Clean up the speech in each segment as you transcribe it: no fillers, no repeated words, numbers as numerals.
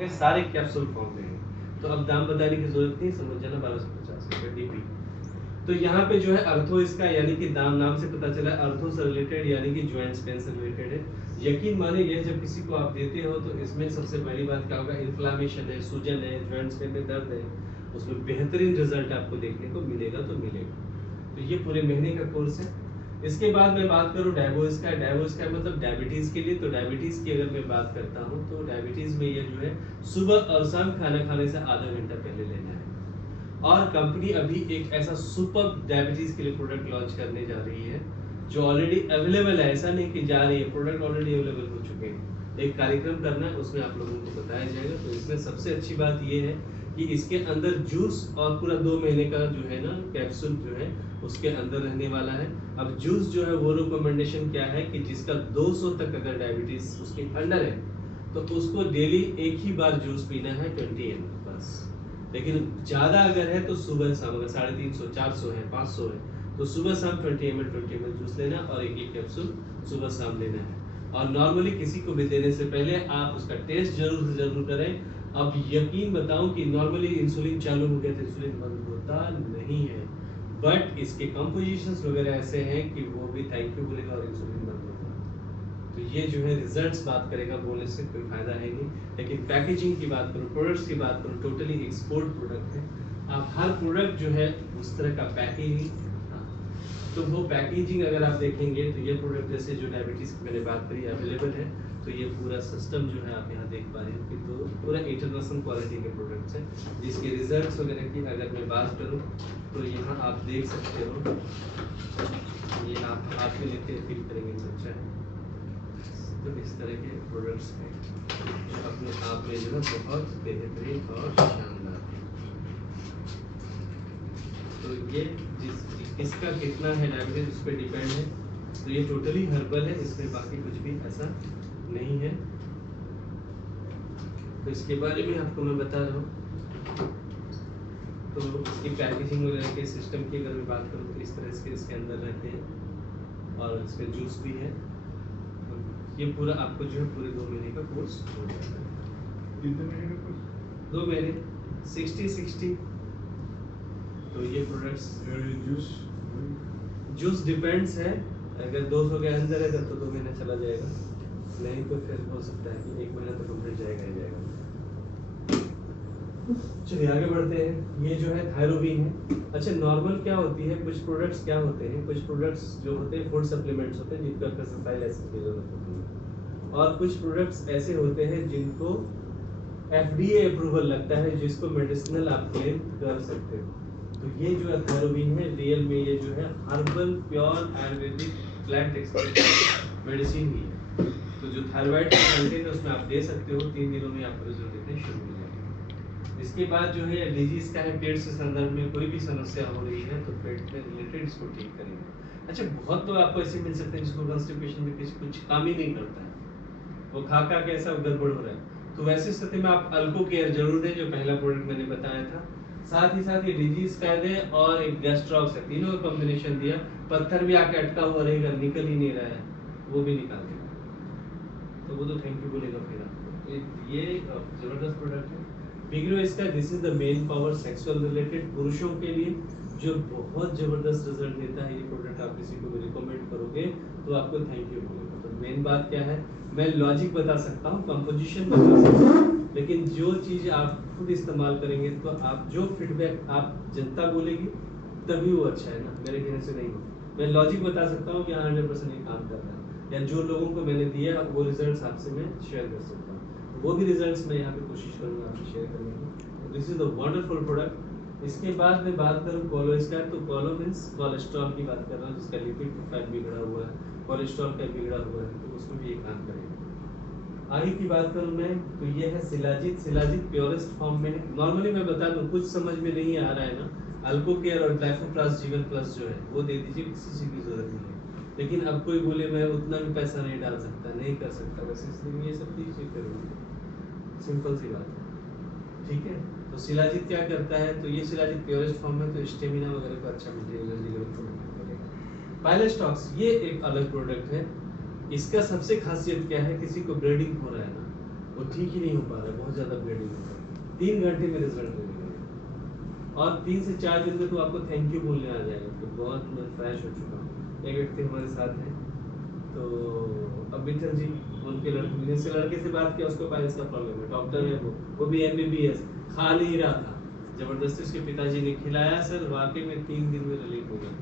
ये सारे capsule form में हैं। तो अब दाम बताने की जरूरत नहीं, समझ जाना 1250 रुपये डीपी। तो यहाँ पे जो है अर्थो इसका यानी कि दाम नाम से पता चला अर्थो से रिलेटेड यानी कि जॉइंट्स पेन से रिलेटेड है। यकीन माने ये जब किसी को आप देते हो तो इसमें सबसे पहली बात क्या होगा, इन्फ्लामेशन है, सूजन है, जॉइंट्स पेन में दर्द है, उसमें बेहतरीन रिजल्ट आपको देखने को मिलेगा तो मिलेगा। तो ये पूरे महीने का कोर्स है। इसके बाद मैं बात करूं डायबोस का। डायबोस का मतलब डायबिटीज के लिए। तो डायबिटीज की अगर मैं बात करता हूं तो डायबिटीज में ये जो है सुबह और शाम खाना खाने से आधा घंटा पहले लेना है। और कंपनी अभी एक ऐसा सुपर डायबिटीज के लिए प्रोडक्ट लॉन्च करने जा रही है जो ऑलरेडी अवेलेबल है, ऐसा नहीं कि जा रही है, प्रोडक्ट ऑलरेडी अवेलेबल हो चुके हैं। एक कार्यक्रम करना है, उसमें आप लोगों को बताया जाएगा। तो इसमें सबसे अच्छी बात ये है कि इसके अंदर जूस और पूरा 2 महीने का जो है ना कैप्सूल जो है उसके अंदर रहने वाला है। अब जूस जो है वो रिकमेंडेशन क्या है कि जिसका 200 तक अगर डायबिटीज उसके अंडर है तो उसको डेली एक ही बार जूस पीना है 20 ml बस। लेकिन ज्यादा अगर है तो सुबह शाम, अगर 350 400 है 500 है तो सुबह शाम 20 ml जूस लेना और एक एक कैप्सूल सुबह शाम लेना है। और नॉर्मली किसी को भी देने से पहले आप उसका टेस्ट जरूर से जरूर करें। अब यकीन बताऊं कि नॉर्मली इंसुलिन चालू हो गया तो इंसुलिन बंद होता नहीं है, बट इसके कंपोजिशंस वगैरह ऐसे हैं कि वो भी थैंक यू बोलेगा और इंसुलिन बंद होगा। तो ये जो है रिजल्ट्स बात करेगा, बोलने से कोई फायदा है नहीं। लेकिन पैकेजिंग की बात करो, प्रोडक्ट्स की बात करो, टोटली एक्सपोर्ट प्रोडक्ट है। आप हर प्रोडक्ट जो है उस तरह का पैकेजिंग, तो वो पैकेजिंग अगर आप देखेंगे तो ये प्रोडक्ट जैसे जो डायबिटीज की मैंने बात करी अवेलेबल है, तो ये पूरा सिस्टम जो है आप यहाँ देख पा रहे हो कि तो पूरा इंटरनेशनल क्वालिटी के प्रोडक्ट्स हैं। जिसके रिजल्ट्स वगैरह की अगर मैं बात करूँ तो यहाँ आप देख सकते हो, ये आप हाथ में लेते फील करेंगे तो अच्छा है। तो इस तरह के प्रोडक्ट्स हैं जो अपने आप में जो है बहुत बेहतरीन और शानदार है। तो ये इसका कितना है डायबिटीज उस पर डिपेंड है। तो ये टोटली हर्बल है, इसमें बाकी कुछ भी ऐसा नहीं है। तो इसके बारे में आपको मैं बता रहा हूँ। तो इसकी पैकेजिंग वगैरह के सिस्टम की अगर मैं बात करूँ तो इस तरह से इसके अंदर रहते हैं और इसमें जूस भी है। तो ये पूरा आपको जो है पूरे 2 महीने का कोर्स हो जाता है। कितने महीने का कोर्स? 2 महीने 60-60। तो ये प्रोडक्ट्स जूस डिपेंड्स है, अगर 200 के अंदर है तब तो 2 महीने चला जाएगा, नहीं तो फिर हो सकता है कि 1 महीना तो कंप्लीट जाएगा ही जाएगा। चलिए आगे बढ़ते हैं। ये जो है थायरोबिन है। अच्छा नॉर्मल क्या होती है, कुछ प्रोडक्ट्स क्या होते हैं, कुछ प्रोडक्ट्स जो होते हैं फूड सप्लीमेंट्स होते हैं जिनका पेस्टिसाइड एसिड की जरूरत होती है, और कुछ प्रोडक्ट्स ऐसे होते हैं जिनको FDA अप्रूवल लगता है, जिसको मेडिसिनल आप क्लेम कर सकते हो। तो ये जो है थायरोबिन है, रियल में ये जो है herbal pure Ayurvedic plant extract medicine ही है। तो जो थायराइड का कंटेंट है उसमें आप दे सकते हो, 3 दिनों में आपको रिजल्ट दिखने शुरू हो जाएंगे। इसके बाद जो है डिजीज का है, पेट से संदर्भ में कोई भी समस्या हो रही है तो पेट में रिलेटेड इसको ठीक करेंगे। अच्छा बहुत लोग आपको ऐसे मिल सकते हैं जिसको कॉन्स्टिपेशन में कुछ काम ही नहीं करता है, वो खा खा के ऐसा गड़बड़ हो रहा है, तो वैसे स्थिति में आप अल्को केयर जरूर दें, जो पहला प्रोडक्ट मैंने बताया था। साथ ही साथ ये डिजीज का दें और एक गैस्ट्रॉक्स है, तीनों का कॉम्बिनेशन दिया। पत्थर भी आके अटका हुआ रहेगा, निकल ही नहीं रहा है, वो भी निकाल देगा, तो वो तो थैंक यू बोलेगा फिर आपको। ये जबरदस्त प्रोडक्ट है। बिग्रो इसका this is the main power sexual related पुरुषों के लिए जो बहुत जबरदस्त रिजल्ट देता है। ये प्रोडक्ट आप किसी को भी रिकमेंड करोगे तो आपको थैंक यू बोलेगा। तो मेन बात क्या है, मैं लॉजिक बता सकता हूँ, कंपोजिशन बता सकता हूँ, लेकिन जो चीज आप खुद इस्तेमाल करेंगे तो आप जो फीडबैक आप जनता बोलेगी तभी वो अच्छा है ना, मेरे कहने से नहीं हो। मैं लॉजिक बता सकता हूँ कि 100% ये काम कर रहा है, या जो लोगों को मैंने दिया वो रिजल्ट्स आपसे मैं शेयर कर सकता हूँ, वो भी रिजल्ट्स मैं यहाँ पे कोशिश करूँगा आपसे शेयर करने की। This is the wonderful product. इसके बाद मैं बात करूँ कोलोस्टार, तो कोलो मीन्स कोलेस्ट्रॉल की बात कर रहा हूँ, जिसका लिपिड प्रोफाइल बिगड़ा हुआ है, कोलेस्ट्रॉल का बिगड़ा हुआ है, तो उसमें भी ये काम करेगा। आगे की बात करूँ मैं तो ये है शिलाजीत। शिलाजीत प्योरेस्ट फॉर्म में है। नॉर्मली मैं बता दूं, कुछ समझ में नहीं आ रहा है ना, अल्को केयर और ग्लाइफोप्लास जीवन प्लस जो है वो दे दीजिए, किसी चीज की जरूरत नहीं है। लेकिन अब कोई बोले मैं उतना भी पैसा नहीं डाल सकता, नहीं कर सकता, वैसे इसलिए ये सब चीजें करूँगी, सिंपल सी बात है, ठीक है। तो शिलाजीत क्या करता है, तो ये शिलाजीत प्योरेस्ट फॉर्म में, तो स्टेमिना वगैरह का अच्छा मटेरियल डेवलप करेगा। पाइलेस्टॉक्स ये एक अलग प्रोडक्ट है। इसका सबसे खासियत क्या है, किसी को ब्लीडिंग हो रहा है ना, वो ठीक ही नहीं हो पा रहा है, बहुत ज़्यादा ब्लीडिंग हो रहा है, 3 घंटे में रिजल्ट मिलेगा और 3 से 4 दिन में तो आपको थैंक यू बोलने आ जाएगा कि बहुत मैं फ्रेश हो चुका हूँ। एक व्यक्ति हमारे साथ है, तो अब विठल जी उनके लड़के से बात किया, उसको पाइल्स का प्रॉब्लम है, डॉक्टर है वो भी MBBS, खा नहीं रहा था, जबरदस्ती उसके पिताजी ने खिलाया सर, वाकई में 3 दिन में रिलीफ हो गया।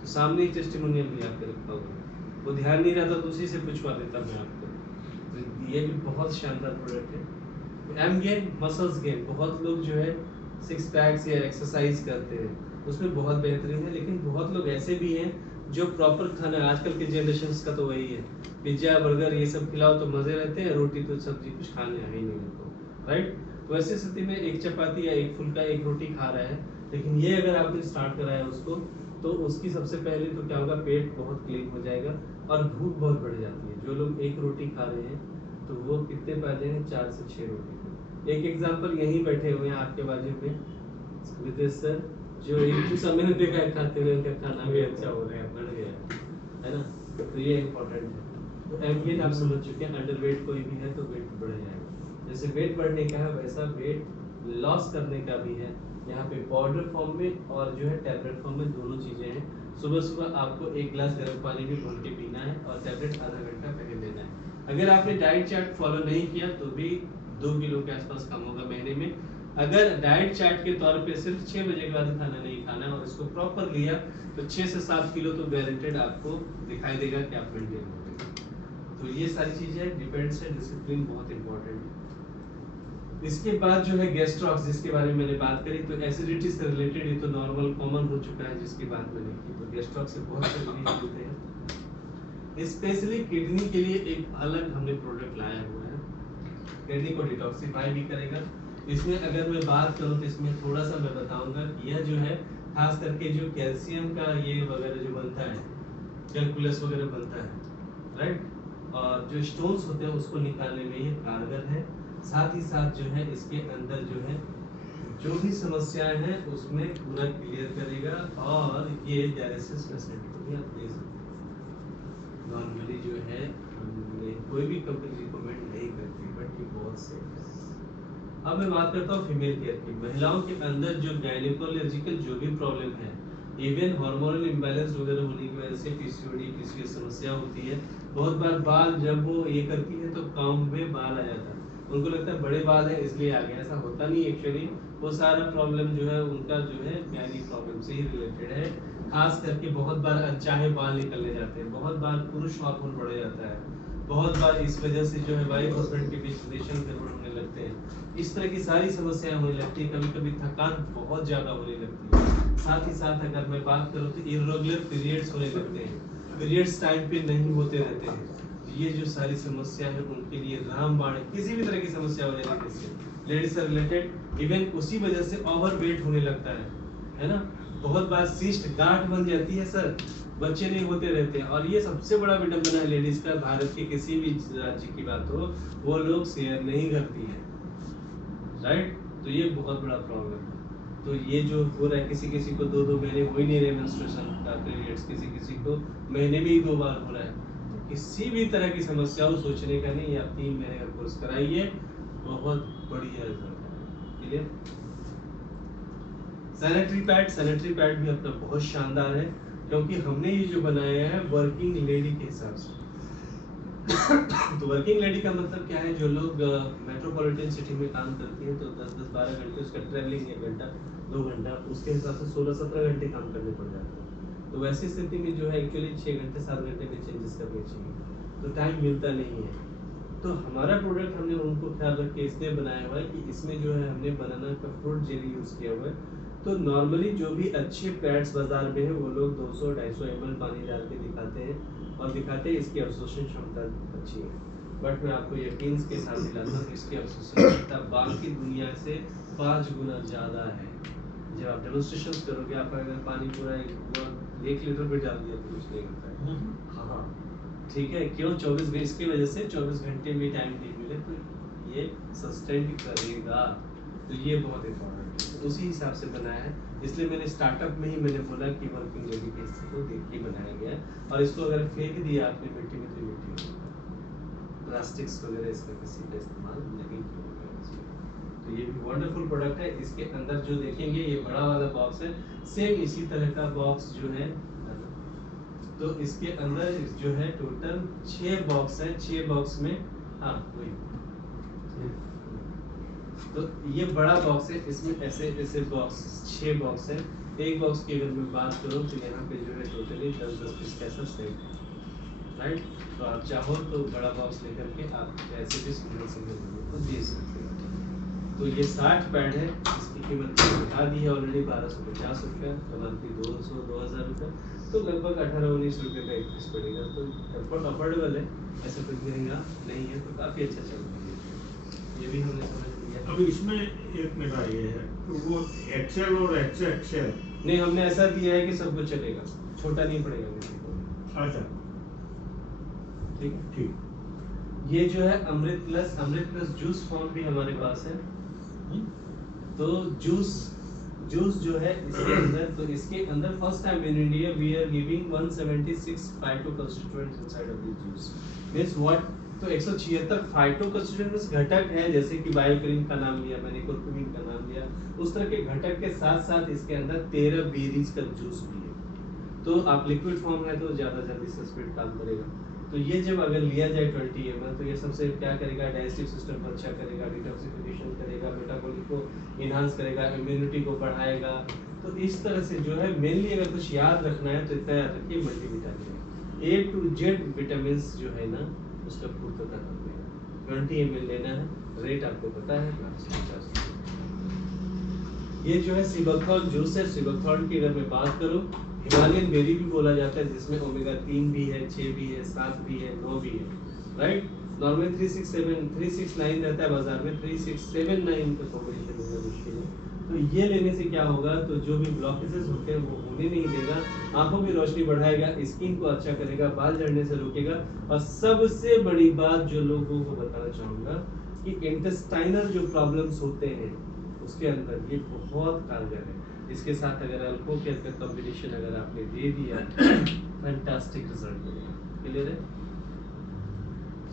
तो सामने ही टेस्टिमोनियल भी आपके रखा हुआ है, वो ध्यान नहीं रहा था तो उसी से पूछवा देता मैं आपको। तो ये भी बहुत शानदार प्रोडक्ट है। एम गेन मसल्स गेन, बहुत लोग जो है 6 पैक्स या एक्सरसाइज करते हैं, उसमें बहुत बेहतरीन है, लेकिन बहुत लोग ऐसे भी हैं जो प्रॉपर खाना, आजकल के जनरेशन का तो वही है, पिज्जा बर्गर ये सब खिलाओ तो मजे रहते हैं, रोटी तो सब्जी कुछ खाने है ही नहीं उनको, राइट। तो ऐसी स्थिति में एक चपाती या एक फुल्का एक रोटी खा रहा है, लेकिन ये अगर आपने स्टार्ट कराया उसको, तो उसकी सबसे पहले तो क्या होगा, पेट बहुत क्लीन हो जाएगा और भूख बहुत बढ़ जाती है। जो लोग एक रोटी खा रहे हैं तो वो कितने पा जाएंगे, 4 से 6 रोटी। एक एग्जांपल यहीं बैठे हुए हैं आपके बाजू में विदेश सर, जो एक समय ने देखा है खाते हुए, उनका खाना भी अच्छा हो रहा है, बढ़ गया है ना, तो ये इम्पोर्टेंट है। तो एमगेन आप समझ चुके हैं, अंडरवेट कोई भी है तो वेट बढ़ जाएगा। जैसे वेट बढ़ने का है वैसा वेट लॉस करने का भी है, यहाँ पे पाउडर फॉर्म में और जो है टैबलेट फॉर्म में, दोनों चीजें हैं। सुबह सुबह आपको 1 गिलास गर्म पानी में घोल के पीना है और टैबलेट आधा घंटा पहले लेना है। अगर आपने डाइट चार्ट फॉलो नहीं किया तो भी 2 किलो के आसपास कम होगा महीने में। अगर डाइट चार्ट के तौर पे सिर्फ 6 बजे के बाद खाना नहीं खाना है और इसको प्रॉपर लिया तो 6 से 7 किलो तो गारंटेड आपको दिखाई देगा कि आप मेंटेन हो गए। तो ये सारी चीजें डिपेंड्स है, डिसिप्लिन बहुत इंपॉर्टेंट है। इसके बाद जो है गैस्ट्रॉक्स, जिसके बारे में मैंने बात करी, तो एसिडिटी से रिलेटेड ये तो नॉर्मल कॉमन हो चुका है जिसकी बात मैंने की। तो गैस्ट्रॉक्स से बहुत से रिलीफ मिलते हैं। स्पेशली किडनी के लिए एक अलग हमने प्रोडक्ट लाया हुआ है, किडनी को डिटॉक्सिफाई भी करेगा। इसमें अगर मैं बात करूं तो इसमें थोड़ा सा मैं बताऊंगा कि यह जो है खास करके जो कैल्शियम का ये वगैरह जो बनता है, कैलकुलस वगैरह बनता है, राइट, और जो स्टोन्स होते हैं उसको निकालने में ये कारगर है। साथ ही साथ जो है इसके अंदर जो है जो भी समस्याएं हैं उसमें पूरा क्लियर करेगा, और ये डायलिसिस पेशेंट को भी आप दे सकते हैं। नॉर्मली जो है हमने कोई भी कंपनी रिकमेंड नहीं करती, बट ये बहुत सेफ है। अब मैं बात करता हूँ फीमेल केयर की। महिलाओं के अंदर जो गायनिकोलॉजिकल जो भी प्रॉब्लम है, इवन हार्मोनल इम्बैलेंस वगैरह होने की वजह से पीसीओडी पीसीओएस समस्या होती है। बहुत बार बाल जब वो ये करती है तो कान में बाल आ जाता है, उनको लगता है बड़े बाल है इसलिए आ गया, ऐसा होता नहीं। एक्चुअली वो सारा प्रॉब्लम जो है उनका जो है गायनी प्रॉब्लम से ही रिलेटेड है। खास करके बहुत बार अनचाहे बाल निकलने जाते हैं, बहुत बार पुरुष हार्मोन बढ़ जाता है, बहुत बार इस वजह से जो है वाइफ हस्बैंड के बीच रिलेशन गड़बड़ होने लगते हैं। इस तरह की सारी समस्याएं होने लगती है, कभी कभी थकान बहुत ज्यादा होने लगती है। साथ ही साथ अगर मैं बात करूं तो इर्रेगुलर पीरियड्स होने लगते हैं, पीरियड्स टाइम पे नहीं होते रहते हैं। ये जो सारी समस्या है उनके लिए रामबाण है। किसी भी तरह की समस्या हो जाती है इससे लेडीज से रिलेटेड, इवन उसी वजह से ओवरवेट होने लगता है ना। बहुत बार सिस्ट गांठ बन जाती है सर, बच्चे नहीं होते रहते हैं, और ये सबसे बड़ा विडंबना है लेडीज का। भारत के किसी भी राज्य की बात हो, वो लोग शेयर नहीं करती है, राइट। तो ये बहुत बड़ा प्रॉब्लम है। तो ये जो हो रहा है, किसी किसी को 2-2 महीने हो ही नहीं रहे मेंस्ट्रुएशन का पीरियड्स, किसी किसी को महीने में ही 2 बार हो रहा है। तो किसी भी तरह की समस्या हो, सोचने का नहीं, आप 3 महीने का कोर्स कराइए, बहुत बढ़िया रिजल्ट है। क्लियर। सैनिटरी पैड भी अपना बहुत शानदार है, क्योंकि हमने ये जो बनाया है वर्किंग लेडी के हिसाब से। तो वर्किंग लेडी का मतलब क्या है, जो लोग मेट्रोपॉलिटन सिटी में काम करती हैं तो 10-12 घंटे उसका ट्रैवलिंग, 1 घंटा 2 घंटा, उसके हिसाब से 16-17 घंटे काम करने पड़ जाते हैं। तो वैसी स्थिति में जो है एक्चुअली 6 घंटे 7 घंटे में चेंजेस करने चाहिए, तो टाइम मिलता नहीं है। तो हमारा प्रोडक्ट हमने उनको ख्याल रख के इसलिए बनाया हुआ है कि इसमें जो है हमने बनाना का फ्रूट जेली यूज किया हुआ है। तो नॉर्मली जो भी अच्छे पैड्स बाजार में है वो लोग 200-250 ml पानी डाल के दिखाते हैं, और दिखाते हैं इसकी अब्सॉर्प्शन क्षमता अच्छी है। बट मैं आपको यकीन के साथ दिलाता हूँ इसकी अब्सॉर्प्शन क्षमता बाकी दुनिया से 5 गुना ज़्यादा है। जब आप डेमोन्स्ट्रेशन करोगे, आप अगर पानी पूरा 1 लीटर पे डाल दिया तो कुछ नहीं होता है। हाँ ठीक है, क्यों 24 इसकी वजह से 24 घंटे में टाइम नहीं मिले तो ये सस्टेन करेगा। तो ये बहुत इंपॉर्टेंट है, उसी हिसाब से बनाया है। इसलिए मैंने स्टार्टअप में ही मैंने बोला कि वर्किंग लेडी के को देख के बनाया गया है, और इसको अगर फेंक दिया आपने मिट्टी में तो मिट्टी होगा। प्लास्टिक्स वगैरह इसका किसी का इस्तेमाल नहीं किया गया है। तो ये भी वंडरफुल प्रोडक्ट है। इसके अंदर जो देखेंगे ये बड़ा वाला बॉक्स है, सेम इसी तरह का बॉक्स जो है, तो इसके अंदर जो है टोटल 6 बॉक्स है। 6 बॉक्स में हाँ वही, तो ये बड़ा बॉक्स है, इसमें ऐसे ऐसे बॉक्स 6 बॉक्स है। एक बॉक्स की अगर मैं बात करूँ तो यहाँ पे जो है टोटली 10-10 पीस का ऐसा सेट है, राइट। तो आप चाहो तो बड़ा बॉक्स लेकर के आप ऐसे भी सिंगल को दे सकते हो। तो ये 60 पैड है, इसकी कीमत बता दी है ऑलरेडी 1250 रुपये, मंथली 200-2000 रुपये, तो लगभग 18-19 रुपये का एक पीस पड़ेगा। तो अफोर्डेबल है, ऐसा कुछ महंगा नहीं है, तो काफ़ी अच्छा चल रहा है। ये भी हमने समझ लिया। अब इसमें एक मेरा ये है तो वो एक्सेल और एक्सेल नहीं, हमने ऐसा दिया है कि सब कुछ चलेगा, छोटा नहीं पड़ेगा किसी को। अच्छा ठीक है, ठीक। ये जो है अमृत प्लस जूस फॉर्म भी हमारे पास है। तो जूस जो है इसके अंदर, तो इसके अंदर first time in India we are giving 176 phyto constituents inside of this juice. Means what, तो 176 फाइटो कंस्टिट्यूएंट्स घटक है, जैसे कि बायोकरीन का नाम लिया मैंने, कुरकुमिन का नाम लिया, उस तरह के घटक के साथ साथ इसके अंदर 13 बेरीज का जूस भी है। तो आप लिक्विड फॉर्म है तो ज्यादा जल्दी से स्पीड काम करेगा। तो ये जब अगर लिया जाए 20 ml, तो ये सबसे क्या करेगा, डाइजेस्टिव सिस्टम को अच्छा करेगा, डिटॉक्सिफिकेशन करेगा, मेटाबॉलिक को इनहांस करेगा, इम्यूनिटी को बढ़ाएगा। तो इस तरह से जो है मेनली अगर कुछ याद रखना है तो इतना याद रखिए, multivitamin A to Z vitamin जो है ना उसका पूर्तता कर देगा। 20 ml लेना है, रेट आपको पता है 50 रुपये। ये जो है सिबकथॉल जूस है। सिबकथॉल की अगर मैं बात करूं, हिमालयन बेरी भी बोला जाता है, जिसमें ओमेगा 3 भी है, 6 भी है, 7 भी है, 9 भी है, राइट। नॉर्मली 369 रहता है बाजार में, 3679 का कॉम्बिनेशन होना मुश्किल है। तो ये लेने से क्या होगा, तो जो भी ब्लॉकेजेस होते हैं वो होने नहीं देगा, आंखों की रोशनी बढ़ाएगा, स्किन को अच्छा करेगा, बाल झड़ने से रोकेगा। और सबसे बड़ी बात जो लोगों को बताना चाहूँगा कि इंटेस्टाइनल जो प्रॉब्लम्स होते हैं उसके अंदर ये बहुत कारगर है। इसके साथ अगर अल्कोहल का कॉम्बिनेशन अगर आपने दे दिया, फैंटास्टिक रिजल्ट मिलेगा। क्लियर है।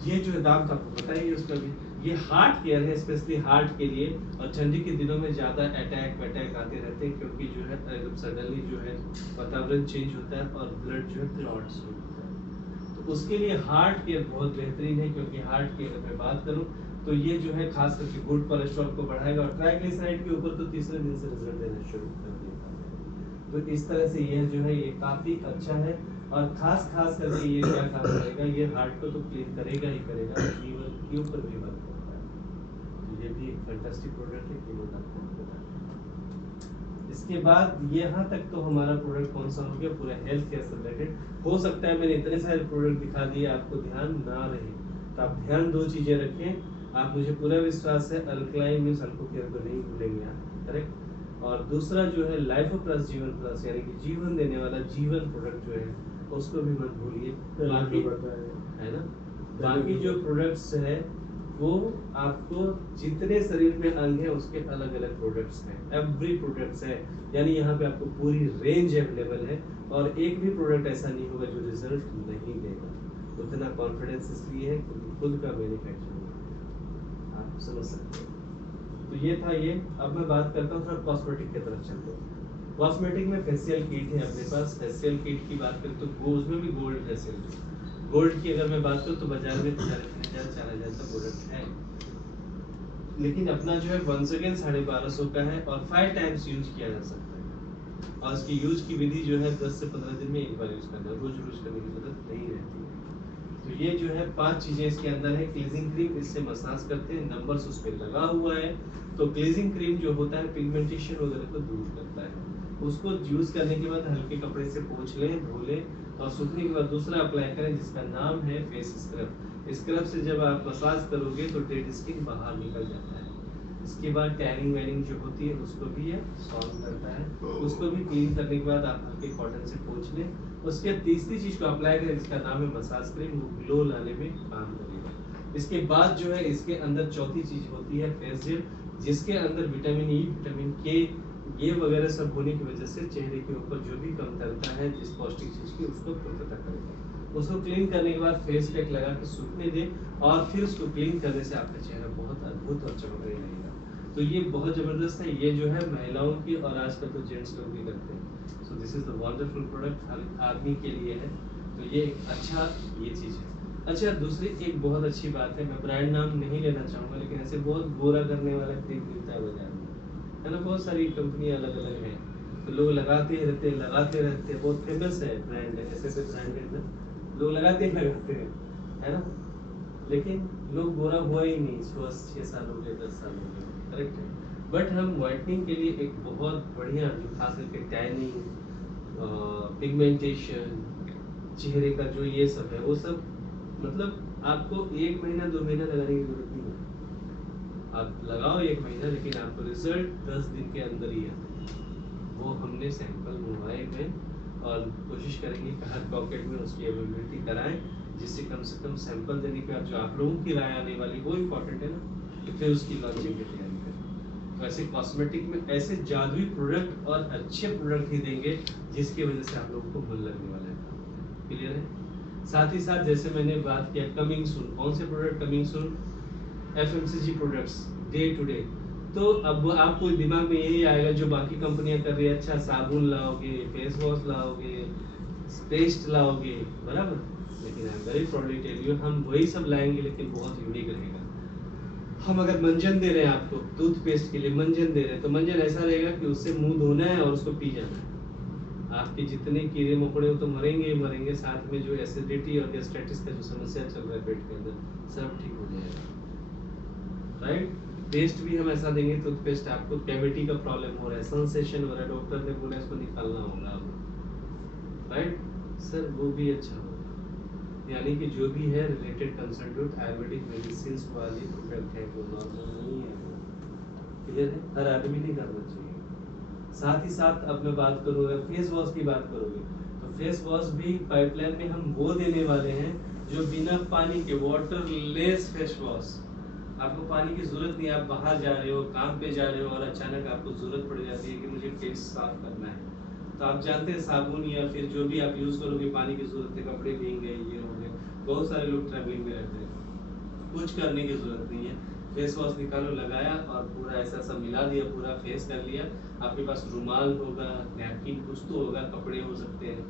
ये जो है दाम तो आपको पता ही है उसका भी। ये हार्ट केयर है, स्पेशली हार्ट के लिए, और ठंडी के दिनों में ज़्यादा अटैक आते रहते हैं, क्योंकि जो है सडनली जो है वातावरण चेंज होता है और ब्लड जो है क्लॉट्स होता है। तो उसके लिए हार्ट केयर बहुत बेहतरीन है, क्योंकि हार्ट की अगर मैं बात करूँ तो ये जो है खास करके गुड कोलेस्ट्रॉल को बढ़ाएगा, और ट्राइग्लिसराइड के ऊपर तो तीसरे दिन से रिजल्ट देना शुरू कर देता है। तो इस तरह से ये जो है ये काफ़ी अच्छा है, और खास करके ये क्या काम करेगा, ये हार्ट को तो क्लीन करेगा ही करेगा, लीवर के ऊपर भी वर्क करता है। तो ये भी एक फैंटास्टिक प्रोडक्ट है, कीमत आपको बता। इसके बाद यहाँ तक तो हमारा प्रोडक्ट कौन सा हो गया, पूरा हेल्थ केयर से रिलेटेड। हो सकता है मैंने इतने सारे प्रोडक्ट दिखा दिए आपको ध्यान ना रहे, तो आप ध्यान 2 चीज़ें रखें। आप, मुझे पूरा विश्वास है अल्कलाइन मींस अल्को केयर को नहीं भूलेंगे आप, करेक्ट। और दूसरा जो है लाइफ प्लस जीवन प्लस, यानी कि जीवन देने वाला जीवन प्रोडक्ट जो है उसको भी मत भूलिए। बाकी है ना, बाकी जो प्रोडक्ट्स है वो आपको जितने शरीर में अंग है उसके अलग अलग प्रोडक्ट्स हैं, एवरी प्रोडक्ट्स है, यानी यहाँ पे आपको पूरी रेंज अवेलेबल है, और एक भी प्रोडक्ट ऐसा नहीं होगा जो रिजल्ट नहीं देगा। उतना कॉन्फिडेंस इसलिए है क्योंकि खुद का मैन्युफैक्चरिंग आप समझ सकते हैं। तो ये था ये। अब मैं बात करता हूँ थोड़ा कॉस्मेटिक की तरफ चलते हैं। कॉस्मेटिक में फेशियल किट है अपने पास। फेशियल किट की बात करें तो उसमें भी गोल्ड फेशियल, गोल्ड की अगर मैं बात करूँ तो बाजार में 3000-4000 का प्रोडक्ट है, लेकिन अपना जो है वंस अगेन 1250 का है, और 5 टाइम्स यूज किया जा सकता है। और इसकी यूज की विधि जो है 10 से 15 दिन में एक बार यूज करना, रोज करने की जरूरत नहीं रहती है। तो ये जो है 5 चीजें इसके अंदर है। क्लीजिंग क्रीम, इससे मसाज करते हैं, नंबर्स उस पर लगा हुआ है। तो क्लीजिंग क्रीम जो होता है पिगमेंटेशन वगैरह को दूर करता है। उसको यूज करने के बाद हल्के कपड़े से पोंछ लें, धो लें, और सूखने के बाद दूसरा अप्लाई करें जिसका नाम है फेस स्क्रब। स्क्रब से जब आप मसाज करोगे तो डेड स्किन बाहर निकल जाता है। इसके बाद टैनिंग वैनिंग जो होती है उसको भी ये सॉल्व करता है। उसको भी क्लीन करने के बाद आप हल्के कॉटन से पोंछ लें। उसके तीसरी चीज को अप्लाई करें जिसका नाम है मसाज क्रीम, वो ग्लो लाने में काम करेगा। इसके बाद जो है इसके अंदर चौथी चीज होती है फेस जेल, जिसके अंदर विटामिन ई, विटामिन के, ये वगैरह सब होने की वजह से चेहरे के ऊपर जो भी कमतरता है जिस पौष्टिक चीज की उसको पूर्तता करेगा। उसको क्लीन करने के बाद फेस पैक लगा के सूखने दें और फिर उसको क्लीन करने से आपका चेहरा बहुत अद्भुत और चमकने लगेगा। तो ये बहुत जबरदस्त है, ये जो है महिलाओं की और आजकल तो जेंट्स लोग भी करते हैं। So this is the wonderful product, हर आदमी के लिए है, तो ये एक अच्छा ये चीज़ है। अच्छा, दूसरी एक बहुत अच्छी बात है, मैं ब्रांड नाम नहीं लेना चाहूँगा, लेकिन ऐसे बहुत गोरा करने वाला क्रीम मिलता है बाजार में, है ना, बहुत सारी कंपनी अलग अलग हैं, तो लोग लगाते रहते बहुत फेमस है ब्रांड है, ऐसे ऐसे ब्रांड है ना, लोग लगाते हैं, है ना, लेकिन लोग गोरा हुआ ही नहीं, 6 साल हो गए, 10 साल हो गए, करेक्ट है। बट हम व्हाइटनिंग के लिए एक बहुत बढ़िया, जो खास करके टैनिंग, पिगमेंटेशन, चेहरे का जो ये सब है, वो सब मतलब आपको 1 महीना 2 महीना लगाने की जरूरत नहीं है, आप लगाओ 1 महीना, लेकिन आपको रिजल्ट 10 दिन के अंदर ही आता है। वो हमने सैंपल मंगवाए हैं और कोशिश करेंगे कि हर पॉकेट में उसकी अवेलेबिलिटी कराएं, जिससे कम से कम सैंपल देने के बाद जो आप लोगों की राय आने वाली वो इम्पोर्टेंट है ना, तो फिर उसकी लॉन्चिंग की तैयारी करें। तो ऐसे कॉस्मेटिक में ऐसे जादुई प्रोडक्ट और अच्छे प्रोडक्ट ही देंगे जिसकी वजह से आप लोगों को मन लगने वाला है। क्लियर है? साथ ही साथ जैसे मैंने बात किया कमिंग सून, कौन से product coming soon, FMCG products day to day. तो अब आपको दिमाग में यही आएगा जो बाकी कंपनियां कर रही है, अच्छा साबुन लाओगे, फेस वॉश लाओगे, पेस्ट लाओगे, बराबर, लेकिन I am very proudly tell you हम वही सब लाएंगे, लेकिन बहुत यूनिक रहेगा। हम अगर मंजन दे रहे हैं आपको, टूथपेस्ट के लिए मंजन दे रहे हैं, तो मंजन ऐसा रहेगा कि उससे मुंह धोना है और उसको पी जाना है। आपके जितने कीड़े मकोड़े हो तो मरेंगे ही मरेंगे, साथ में जो एसिडिटी और गैस्ट्राइटिस का जो समस्या चल रहा है पेट के अंदर, सब ठीक हो जाएगा, राइट। पेस्ट भी हम ऐसा देंगे, टूथपेस्ट आपको कैविटी का प्रॉब्लम हो रहा है, सेंसेशन हो रहा है, डॉक्टर ने बोला इसको निकालना होगा आपको, राइट सर, वो भी अच्छा होगा। यानी कि जो भी है रिलेटेड कंसल्टेंट आयुर्वेदिक मेडिसिन वाली प्रोडक्ट है, वो नॉर्मल नहीं है, क्लियर है, हर आदमी नहीं करना चाहिए। साथ ही साथ अब मैं बात करूँ, अगर फेस वॉश की बात करोगे तो फेस वॉश भी पाइपलाइन में हम वो देने वाले हैं जो बिना पानी के, वाटरलेस फेस वॉश। आपको पानी की जरूरत नहीं, आप बाहर जा रहे हो, काम पे जा रहे हो और अचानक आपको जरूरत पड़ जाती है कि मुझे फेस साफ करना है, तो आप जानते हैं साबुन या फिर जो भी आप यूज करोगे, पानी की जरूरत है, कपड़े भीग गए, ये हो गए, बहुत सारे लोग ट्रैवलिंग में रहते हैं, कुछ करने की जरूरत नहीं है, फेस वॉश निकालो, लगाया और पूरा ऐसा सब मिला दिया, पूरा फेस कर लिया। आपके पास रुमाल होगा, नैपकिन कुछ तो होगा, कपड़े हो सकते हैं,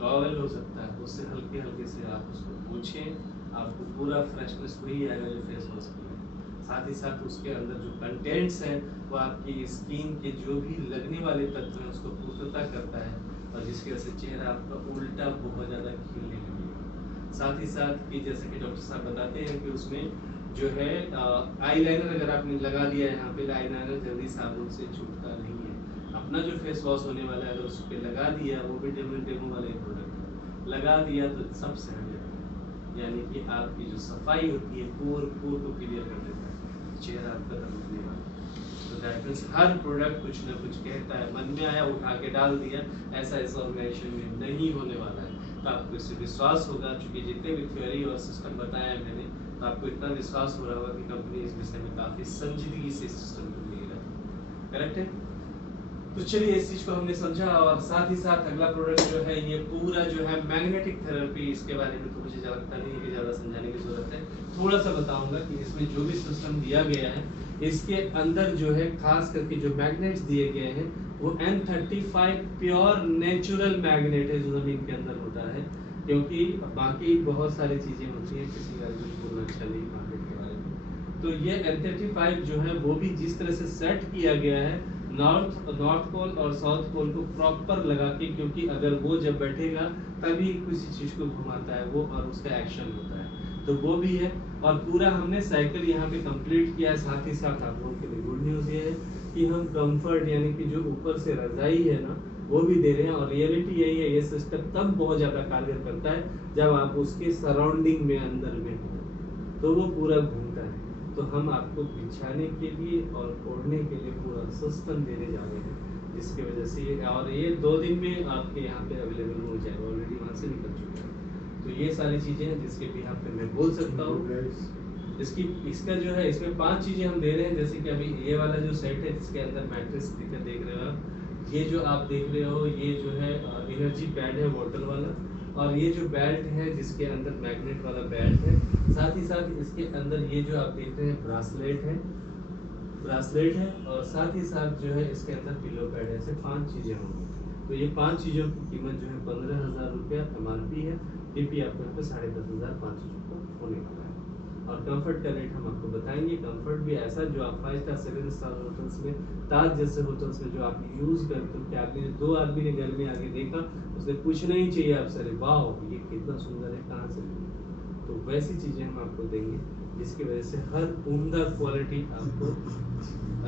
टॉवल हो सकता है, उससे हल्के हल्के से आप उसको पोंछें, आपको पूरा फ्रेशनेस वही आएगा जो फेस वॉश की है। साथ ही साथ उसके अंदर जो कंटेंट्स हैं वो आपकी स्किन के जो भी लगने वाले तत्व हैं उसको पूर्तता करता है, और जिसकी वजह से चेहरा आपका उल्टा बहुत ज़्यादा खिलने लगेगा। साथ ही साथ कि जैसे कि डॉक्टर साहब बताते हैं कि उसमें जो है आईलाइनर अगर आपने लगा दिया है यहाँ पे, आईलाइनर जल्दी साबुन से छूटता नहीं है। अपना जो फेस वॉश होने वाला है अगर उस पर लगा दिया, वो भी डेमो वाले प्रोडक्ट लगा दिया तो सब सह जाता है, यानी कि आपकी जो सफाई होती है पोर को क्लियर कर देता है, चेहरा आपका दमकने वाला। तो दैट मींस हर प्रोडक्ट कुछ ना कुछ कहता है, मन में आया उठा के डाल दिया, ऐसा इस ऑर्गेनाइजेशन में नहीं होने वाला है। तो आपको इससे विश्वास होगा, चूंकि जितने भी थ्योरी और सिस्टम बताया है मैंने, तो आपको इतना विश्वास हो रहा होगा कि कंपनी इस विषय में काफी संजीदगी से सिस्टम को ले रहा है, करेक्ट है। तो चलिए इस चीज को हमने समझा, और साथ ही साथ अगला प्रोडक्ट जो है ये पूरा जो है मैग्नेटिक थेरेपी, इसके बारे में तो मुझे लगता नहीं है कि ज्यादा समझाने की जरूरत है, थोड़ा सा बताऊंगा कि इसमें जो भी सिस्टम दिया गया है इसके अंदर जो है खास करके जो मैग्नेट्स दिए गए हैं वो N35 प्योर नेचुरल मैग्नेट है जो जमीन के अंदर होता है, क्योंकि बाकी बहुत सारी चीजें होती हैं, किसी का कुछ बोलना अच्छा नहीं मार्केट के बारे में। तो ये N35 जो है वो भी जिस तरह से सेट किया गया है नॉर्थ पोल और साउथ पोल को प्रॉपर लगा के, क्योंकि अगर वो जब बैठेगा तभी किसी चीज को घुमाता है वो और उसका एक्शन होता है, तो वो भी है। और पूरा हमने साइकिल यहाँ पे कंप्लीट किया है। साथ ही साथ आप लोगों के लिए गुड न्यूज़ ये है कि हम कंफर्ट यानी कि जो ऊपर से रजाई है ना वो भी दे रहे हैं, और रियलिटी यही है, ये सिस्टम तब बहुत ज़्यादा कारगर करता है जब आप उसके सराउंडिंग में अंदर में हो, तो वो पूरा घूमता है। तो हम आपको बिछाने के लिए और ओढ़ने के लिए पूरा सिस्टम देने जा रहे हैं, जिसकी वजह से और ये 2 दिन में आपके यहाँ पे अवेलेबल हो जाएगा, ऑलरेडी वहाँ से निकल चुका है। तो ये सारी चीज़ें हैं जिसके भी यहाँ पे मैं बोल सकता हूँ। इसका जो है इसमें 5 चीज़ें हम दे रहे हैं, जैसे कि अभी ये वाला जो सेट है जिसके अंदर मैट्रेस देख रहे हो आप, ये जो आप देख रहे हो ये जो है एनर्जी पैड है वाटर वाला, और ये जो बेल्ट है जिसके अंदर मैग्नेट वाला बेल्ट है, साथ ही साथ इसके अंदर ये जो आप देख रहे हैं ब्रासलेट है और साथ ही साथ जो है इसके अंदर पिलो पैड है। ऐसे 5 चीजें होंगी। तो ये 5 चीजों की कीमत जो है 15,000 रुपया MRP है। डीपी आपको यहाँ पे 10,500 को होने वाला है। और कंफर्ट का रेट हम आपको बताएंगे। कंफर्ट भी ऐसा जो आप 5 स्टार 7 स्टार होटल्स में, ताज जैसे होटल्स में जो आप यूज करते हो कि आपने 2 आदमी ने घर में आके देखा, उसने पूछना ही चाहिए आपसे, अरे वाह ये कितना सुंदर है, कहाँ से लिया? तो वैसी चीजें हम आपको देंगे जिसकी वजह से हर उम्दा क्वालिटी आपको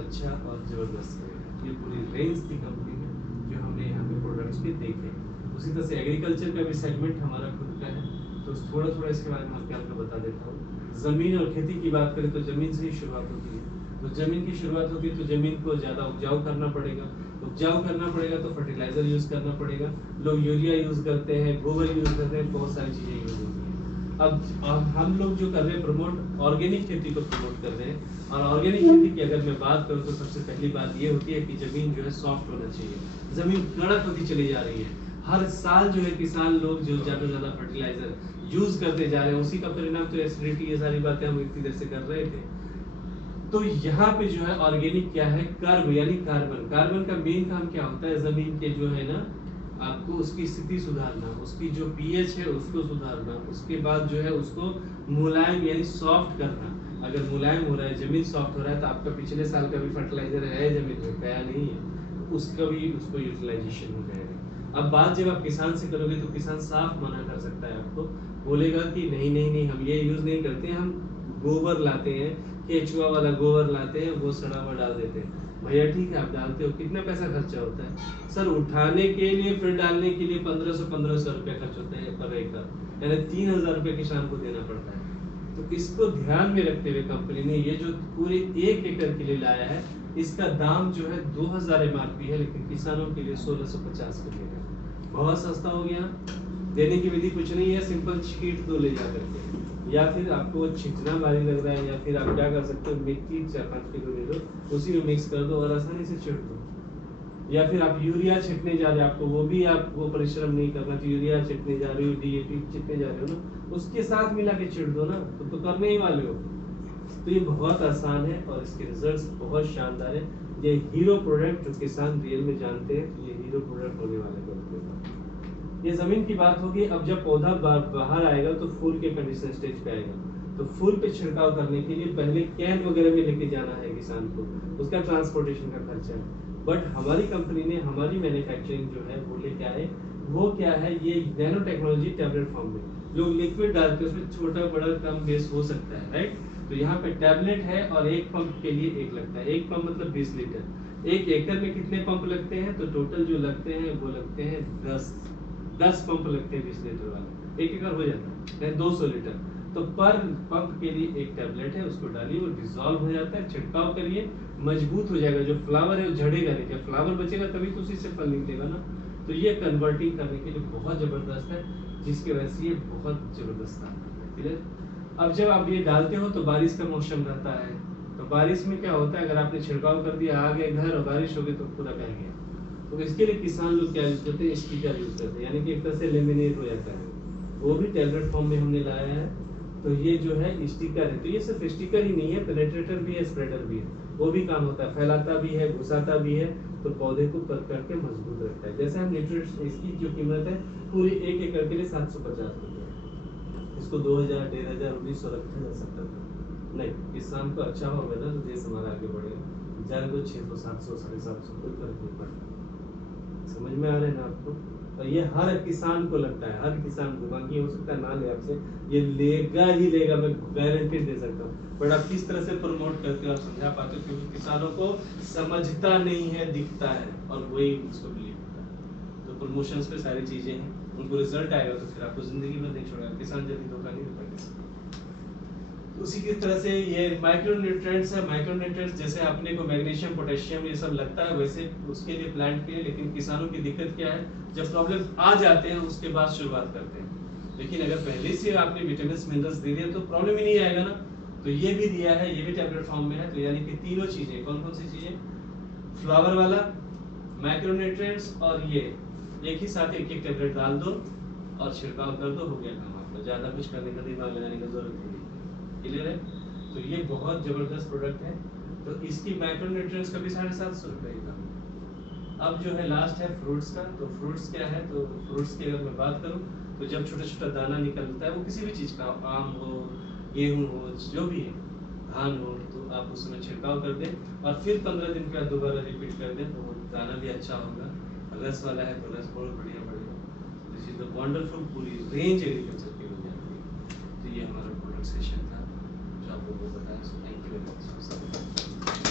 अच्छा और जबरदस्त लगेगा। ये पूरी रेंज की कंपनी है जो हमने यहाँ पे प्रोडक्ट्स भी देखे। उसी तरह से एग्रीकल्चर का भी सेगमेंट हमारा खुद का है, तो थोड़ा इसके बारे में आपको बता देता हूँ। जमीन और खेती की बात करें तो जमीन से ही शुरुआत होती है। तो जमीन की शुरुआत होती है तो जमीन को ज्यादा उपजाऊ करना पड़ेगा। उपजाऊ करना पड़ेगा तो फर्टिलाइजर यूज करना पड़ेगा। लोग यूरिया यूज करते हैं, गोबर यूज करते हैं, बहुत सारी चीजें यूज होती हैं। अब हम लोग जो कर रहे हैं प्रमोट ऑर्गेनिक खेती को प्रमोट कर रहे हैं। और ऑर्गेनिक खेती की अगर मैं बात करूं तो सबसे पहली बात ये होती है कि जमीन जो है सॉफ्ट होना चाहिए। जमीन कड़क होती चली जा रही है। हर साल जो है किसान लोग जो ज्यादा फर्टिलाइजर यूज करते जा रहे हैं, उसी का परिणाम तो एसिडिटी, ये सारी बातें हम इतनी देर से कर रहे थे। तो यहाँ पे जो है ऑर्गेनिक क्या है, कर्ब यानी कार्बन का मेन काम क्या होता है, जमीन के जो है ना आपको उसकी स्थिति सुधारना, उसकी जो पीएच है उसको सुधारना, उसके बाद जो है उसको मुलायम यानी सॉफ्ट करना। अगर मुलायम हो रहा है, जमीन सॉफ्ट हो रहा है, तो आपका पिछले साल का भी फर्टिलाइजर है जमीन में, गया नहीं है, उसका भी उसको यूटिलाइजेशन हो जाएगा। अब बात जब आप किसान से करोगे तो किसान साफ मना कर सकता है आपको, बोलेगा कि नहीं हम ये यूज नहीं करते, हम गोबर लाते हैं, केचुआ वाला गोबर लाते हैं, वो सड़ा हुआ डाल देते हैं। भैया ठीक है आप डालते हो, कितना पैसा खर्चा होता है सर? उठाने के लिए फिर डालने के लिए 1500 रुपया खर्च होता है पर एकड़, यानी 3000 रुपया किसान को देना पड़ता है। तो इसको ध्यान में रखते हुए कंपनी ने ये जो पूरे 1 एकड़ के लिए लाया है, इसका दाम जो है 2000 MRP है, लेकिन किसानों के लिए 1650 के लिए है। बहुत सस्ता हो गया। देने की विधि कुछ नहीं है, सिंपल छींट दो ले जा करके, या फिर आपको छिंचना भारी लग रहा है, या फिर आप क्या कर सकते हो, मिट्टी 4-5 किलो ले लो, उसी में मिक्स कर दो और आसानी से छिड़क दो। या फिर आप यूरिया छिड़कने जा रहे हो, आपको वो भी आप वो परिश्रम नहीं करना, तो यूरिया छिड़कने जा रहे हो, DAP छिड़कने जा रहे हो ना, उसके साथ मिला के छिड़क दो ना, तो करने ही वाले हो। तो ये बहुत आसान है और इसके रिजल्ट्स बहुत शानदार है। ये हीरो प्रोडक्ट जो किसान रियल में जानते हैं, तो ये हीरो प्रोडक्ट होने वाले हैं। ये जमीन की बात होगी। अब जब पौधा बाहर आएगा तो फूल के कंडीशन स्टेज पे आएगा, तो फूल पे छिड़काव करने के लिए पहले कैन वगैरह में लेके जाना है किसान को, उसका ट्रांसपोर्टेशन का खर्चा है। बट हमारी कंपनी ने, हमारी मैन्युफैक्चरिंग जो है वो लेके आए, वो क्या है, ये नैनो टेक्नोलॉजी टैबलेट फॉर्म में लोग लिक्विड डालते हैं, उसमें छोटा बड़ा कम बेस हो सकता है, राइट? तो यहाँ पे टैबलेट है और एक पंप के लिए एक लगता है। एक पंप मतलब 20 लीटर। 1 एकड़ में कितने पंप लगते हैं? तो टोटल जो लगते हैं वो लगते हैं 10 पंप लगते हैं 20 लीटर वाले। 1 एकड़ हो जाता है 200 लीटर। तो पर पंप के लिए एक टैबलेट है, उसको डालिए, वो डिसॉल्व हो जाता है, छिड़काव करिए, मजबूत हो जाएगा। जो फ्लावर है वो झड़ेगा नहीं, जब फ्लावर बचेगा तभी तो उसी से फल निकलेगा ना। तो ये कन्वर्टिंग करने के लिए बहुत जबरदस्त है, जिसकी वजह से ये बहुत जबरदस्त काम करता है। अब जब आप ये डालते हो तो बारिश का मौसम रहता है, तो बारिश में क्या होता है, अगर आपने छिड़काव कर दिया, आ गए घर और बारिश हो गई तो पूरा बह गया। तो इसके लिए किसान लोग क्या यूज करते हैं, स्टिकर यूज करते हैं, यानी कि एक तरह से लेमिनेट हो जाता है, वो भी टैबलेट फॉर्म में हमने लाया है। तो ये जो है स्टिकर है, तो ये सिर्फ स्टिकर ही नहीं है, पेनेट्रेटर भी है, स्प्रेडर भी है, वो भी काम होता है, फैलाता भी है, घुसाता भी है, तो पौधे को कर करके मजबूत रखता है। जैसे हम लीटर, इसकी जो कीमत है पूरी 1 एकड़ के लिए 750 रुपये, इसको 2000, 1500, 1900 रखा जा सकता था। नहीं, किसान को अच्छा भाव मिला तो देश हमारा आगे बढ़ेगा। जाने तो 600, 700, 750 कोई फर्क नहीं पड़ता। समझ में आ रहे हैं ना आपको? और ये हर किसान को लगता है, हर किसान को, बाकी हो सकता है ना ले आपसे, ये लेगा ही लेगा, मैं गारंटी दे सकता हूँ। बट आप किस तरह से प्रमोट करते हो और समझा पाते हो, क्योंकि किसानों को समझता नहीं है, दिखता है, और वही उसको बिलीव होता है। तो प्रमोशंस पे सारी चीजें हैं, उनको रिजल्ट आएगा तो फिर आपको जिंदगी भर नहीं छोड़ेगा। किसान जल्दी धोखा नहीं देता किसी को। उसी की तरह से ये माइक्रोन्यूट्रिएंट्स है। माइक्रोन्यूट्रिएंट्स जैसे अपने को मैग्नीशियम, पोटेशियम ये सब लगता है, वैसे उसके लिए प्लांट के लिए, लेकिन किसानों की दिक्कत क्या है, जब प्रॉब्लम आ जाते हैं उसके बाद शुरुआत करते हैं। लेकिन अगर पहले से आपने विटामिन मिनरल्स दे दिया तो प्रॉब्लम ही नहीं आएगा ना। तो ये भी दिया है, ये भी टैबलेट फॉर्म में है। तो यानी कि तीनों चीजें, कौन कौन सी चीजें, फ्लावर वाला, माइक्रोन्यूट्रिएंट्स और ये एक ही साथ एक एक टैबलेट डाल दो, और छिड़काव कर दो, हो गया काम आपका, ज़्यादा कुछ करने का दिमाग लगाने की जरूरत नहीं। क्लियर है? तो ये बहुत ज़बरदस्त प्रोडक्ट है। तो इसकी माइक्रोन्यूट्रिएंट्स का भी 750 रुपये का। अब जो है लास्ट है फ्रूट्स का। तो फ्रूट्स क्या है, तो फ्रूट्स की अगर मैं बात करूँ तो जब छोटा छोटा दाना निकलता है, वो किसी भी चीज़ का, आम हो, गेहूँ हो, जो भी है, धान हो, तो आप उसमें छिड़काव कर दें और फिर 15 दिन के बाद दोबारा रिपीट कर दें, तो वो दाना भी अच्छा होगा। रस वाला है तो रस बहुत बढ़िया बढ़ेगा। दिस इज द वंडरफुल, पूरी रेंज एग्रीकल्चर की हो जाती है। तो ये हमारा प्रोडक्ट सेशन था जो आप लोगों को बताया। So thank you very much.